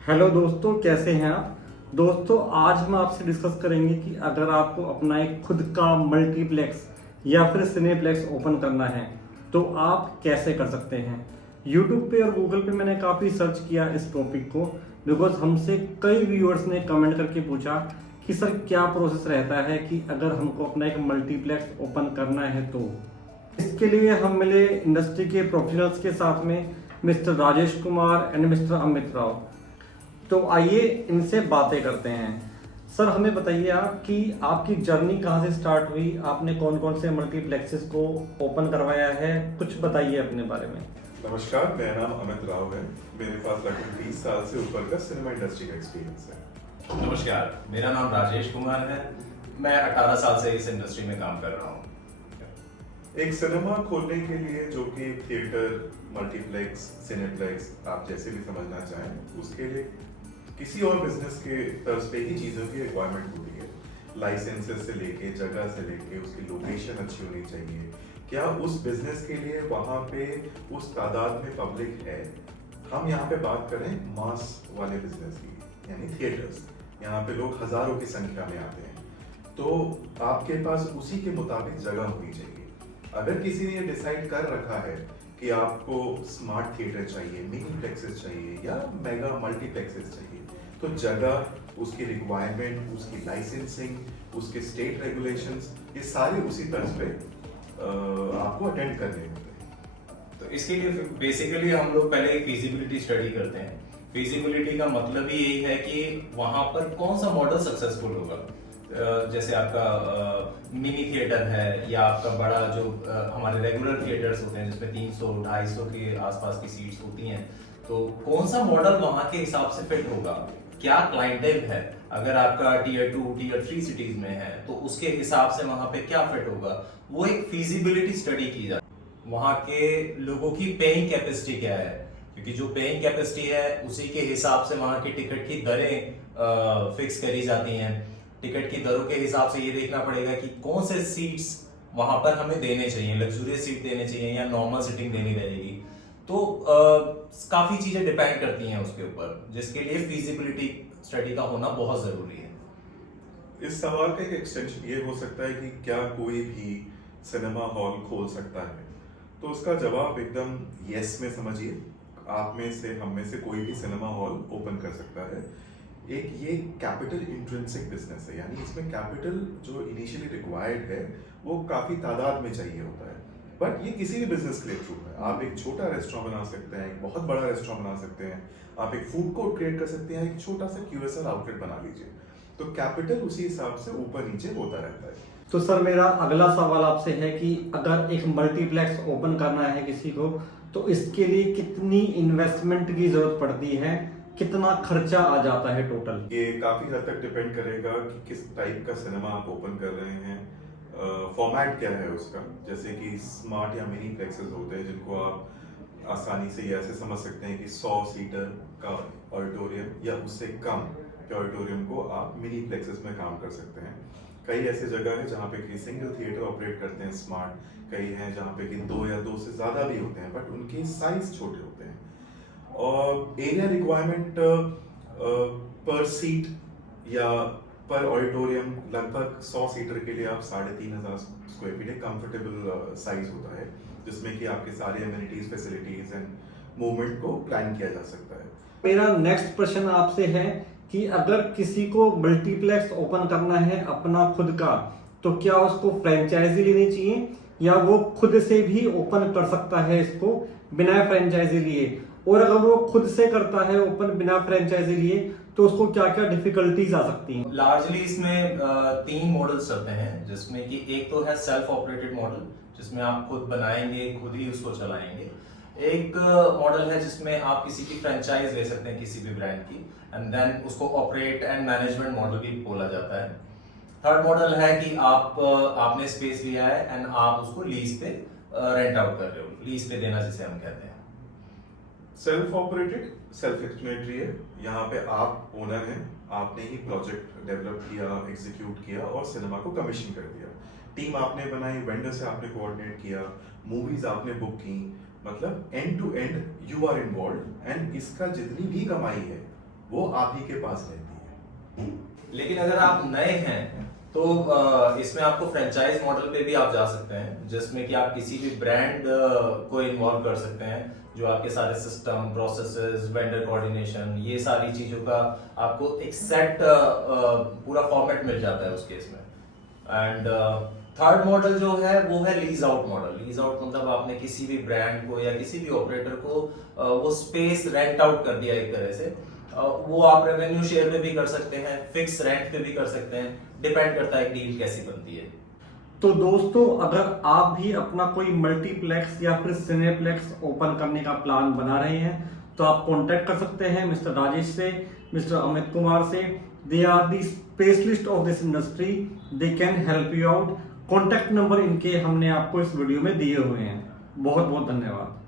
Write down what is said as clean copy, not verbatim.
Hello दोस्तों, कैसे हैं आप। दोस्तों, आज हम आपसे डिस्कस करेंगे कि अगर आपको अपना एक खुद का मल्टीप्लेक्स या फिर सिनेप्लेक्स ओपन करना है तो आप कैसे कर सकते हैं। यूट्यूब पे और गूगल पे मैंने काफ़ी सर्च किया इस टॉपिक को, बिकॉज हमसे कई व्यूअर्स ने कमेंट करके पूछा कि सर क्या प्रोसेस रहता है कि अगर हमको अपना एक मल्टीप्लेक्स ओपन करना है तो। इसके लिए हम मिले इंडस्ट्री के प्रोफेशनल्स के साथ में, mister Rajesh Kumar and mister Amit Rao. तो आइए इनसे बातें करते हैं। सर, हमें बताइए आप कि आपकी जर्नी कहाँ से स्टार्ट हुई, आपने कौन कौन से मल्टीप्लेक्सेस को ओपन करवाया है, कुछ बताइए अपने बारे में। नमस्कार, मेरा नाम अमित राव है। मेरे पास लगभग 20 साल से ऊपर का सिनेमा इंडस्ट्री का एक्सपीरियंस है। नमस्कार, मेरा नाम राजेश कुमार है। मैं 18 साल से इस इंडस्ट्री में काम कर रहा हूँ। एक सिनेमा खोलने के लिए, जो कि थिएटर, मल्टीप्लेक्स, सिनेप्लेक्स, आप जैसे भी समझना चाहें, उसके लिए किसी और बिजनेस के तर्ज पे ही चीज़ों की रिक्वायरमेंट होती है। लाइसेंसेस से लेके, जगह से लेके, उसकी लोकेशन अच्छी होनी चाहिए। क्या उस बिजनेस के लिए वहाँ पे उस तादाद में पब्लिक है। हम यहाँ पे बात करें मास वाले बिजनेस की, यानी थिएटर्स। यहाँ पे लोग हजारों की संख्या में आते हैं, तो आपके पास उसी के मुताबिक जगह होनी चाहिए। अगर किसी ने डिसाइड कर रखा है कि आपको स्मार्ट थिएटर चाहिए, मिनी प्लेक्सेस चाहिए या मेगा मल्टीप्लेक्सेस चाहिए, तो जगह, उसकी रिक्वायरमेंट, उसकी लाइसेंसिंग, उसके स्टेट रेगुलेशंस, ये सारे उसी तर्ज पे आपको अटेंड करने होते हैं। तो इसके लिए बेसिकली हम लोग पहले एक फिजिबिलिटी स्टडी करते हैं। फिजिबिलिटी का मतलब ही यही है कि वहां पर कौन सा मॉडल सक्सेसफुल होगा। जैसे आपका मिनी थिएटर है या आपका बड़ा जो हमारे रेगुलर थिएटर्स होते हैं जिसमें 300-250 के आसपास की सीट्स होती हैं, तो कौन सा मॉडल वहां के हिसाब से फिट होगा, क्या क्लाइंटेल है। अगर आपका टीयर 2 टीयर 3 सिटीज में है तो उसके हिसाब से वहां पे क्या फिट होगा, वो एक फिजिबिलिटी स्टडी की जाती है। वहां के लोगों की पेइंग कैपेसिटी क्या है, क्योंकि जो पेइंग कैपेसिटी है उसी के हिसाब से वहां की टिकट की दरें फिक्स करी जाती हैं। टिकट की दरों के हिसाब से ये देखना पड़ेगा कि कौन से सीट्स वहां पर हमें देने चाहिए, लग्जूरियस सीट देने चाहिए या नॉर्मल सीटिंग देनी रहेगी। तो काफी चीजें डिपेंड करती हैं उसके ऊपर, जिसके लिए फिजिबिलिटी स्टडी का होना बहुत जरूरी है। इस सवाल का एक एक्सटेंशन ये हो सकता है कि क्या कोई भी सिनेमा हॉल खोल सकता है, तो उसका जवाब एकदम यस में समझिए। आप में से, हम में से कोई भी सिनेमा हॉल ओपन कर सकता है। एक ये कैपिटल इंट्रिंसिक बिजनेस है, यानी इसमें कैपिटल जो इनिशियली रिक्वायर्ड है वो काफी तादाद में चाहिए होता है। बट ये किसी भी बिजनेस के लिए ट्रू है। आप एक छोटा रेस्टोरेंट बना सकते हैं, एक बहुत बड़ा रेस्टोरेंट बना सकते हैं, आप एक फूड कोर्ट क्रिएट कर सकते हैं, एक छोटा सा QSR आउटलेट बना लीजिए। तो कैपिटल उसी हिसाब से ऊपर नीचे होता रहता है। तो सर, मेरा अगला सवाल आपसे है कि अगर एक मल्टीप्लेक्स ओपन करना है किसी को, तो इसके लिए कितनी इन्वेस्टमेंट की जरूरत पड़ती है, कितना खर्चा आ जाता है टोटल। ये काफी हद तक डिपेंड करेगा कि किस टाइप का सिनेमा आप ओपन कर रहे हैं, फॉर्मेट क्या है उसका। जैसे कि स्मार्ट या मिनी प्लेक्सेस होते हैं जिनको आप आसानी से ये ऐसे समझ सकते हैं कि 100 सीटर का ऑडिटोरियम या उससे कम के ऑडिटोरियम को आप मिनी प्लेक्सेस में काम कर सकते हैं। कई ऐसे जगह है जहाँ पे कि सिंगल थिएटर ऑपरेट करते हैं स्मार्ट, कई हैं जहाँ पे कि 2 या 2 से ज़्यादा भी होते हैं, बट उनके साइज छोटे होते हैं। और एरिया रिक्वायरमेंट पर सीट या पर ऑडिटोरियम लगभग 100 सीटर के लिए आप 3500 स्क्वायर फीट एक कंफर्टेबल साइज होता है, जिसमें कि आपके सारे एमिनिटीज, फैसिलिटीज एंड मूवमेंट को प्लान किया जा सकता है। मेरा नेक्स्ट प्रश्न आपसे है कि अगर किसी को मल्टीप्लेक्स ओपन करना है अपना खुद का, तो क्या उसको फ्रेंचाइजी लेनी चाहिए या वो खुद से भी ओपन कर सकता है इसको बिना फ्रेंचाइजी लिए। और अगर वो खुद से करता है ओपन बिना फ्रेंचाइजी लिए, तो उसको क्या क्या डिफिकल्टीज आ सकती हैं। लार्जली इसमें 3 मॉडल्स चलते हैं, जिसमें कि एक तो है सेल्फ ऑपरेटेड मॉडल, जिसमें आप खुद बनाएंगे, खुद ही उसको चलाएंगे। एक मॉडल है जिसमें आप किसी की फ्रेंचाइज ले सकते हैं किसी भी ब्रांड की, एंड देन उसको ऑपरेट एंड मैनेजमेंट मॉडल भी बोला जाता है। थर्ड मॉडल है कि आपने स्पेस लिया है एंड आप उसको लीज पे रेंट आउट कर रहे हो, लीज पे देना जिसे हम कहते हैं। सेल्फ ऑपरेटेड सेल्फ एक्सप्लेनेटरी है। यहाँ पे आप ओनर हैं, आपने ही प्रोजेक्ट डेवलप किया, एग्जीक्यूट किया और सिनेमा को कमीशन कर दिया। टीम आपने बनाई, वेंडर से आपने कोऑर्डिनेट किया, मूवीज आपने बुक की, मतलब end to end you are involve. And इसका जितनी भी कमाई है वो आप ही के पास रहती है। लेकिन अगर आप नए हैं तो इसमें आपको फ्रेंचाइज मॉडल पे भी आप जा सकते हैं, जिसमें कि आप किसी भी ब्रांड को इन्वॉल्व कर सकते हैं, जो आपके सारे सिस्टम, प्रोसेसेस, वेंडर कोऑर्डिनेशन, ये सारी चीजों का आपको एक सेट पूरा फॉर्मेट मिल जाता है उस केस में। एंड थर्ड मॉडल जो है वो है lease out model. Lease out मतलब आपने किसी भी ब्रांड को या किसी भी ऑपरेटर को वो स्पेस रेंट आउट कर दिया एक तरह से। वो आप रेवेन्यू शेयर पे भी कर सकते हैं, फिक्स रेंट पे भी कर सकते हैं, डिपेंड करता है डील कैसी बनती है। तो दोस्तों, अगर आप भी अपना कोई मल्टीप्लेक्स या फिर सिनेप्लेक्स ओपन करने का प्लान बना रहे हैं तो आप कांटेक्ट कर सकते हैं मिस्टर राजेश से, मिस्टर अमित कुमार से। They are the specialist of this industry, they can help you out. Contact number इनके हमने आपको इस वीडियो में दिए हुए हैं। बहुत बहुत धन्यवाद।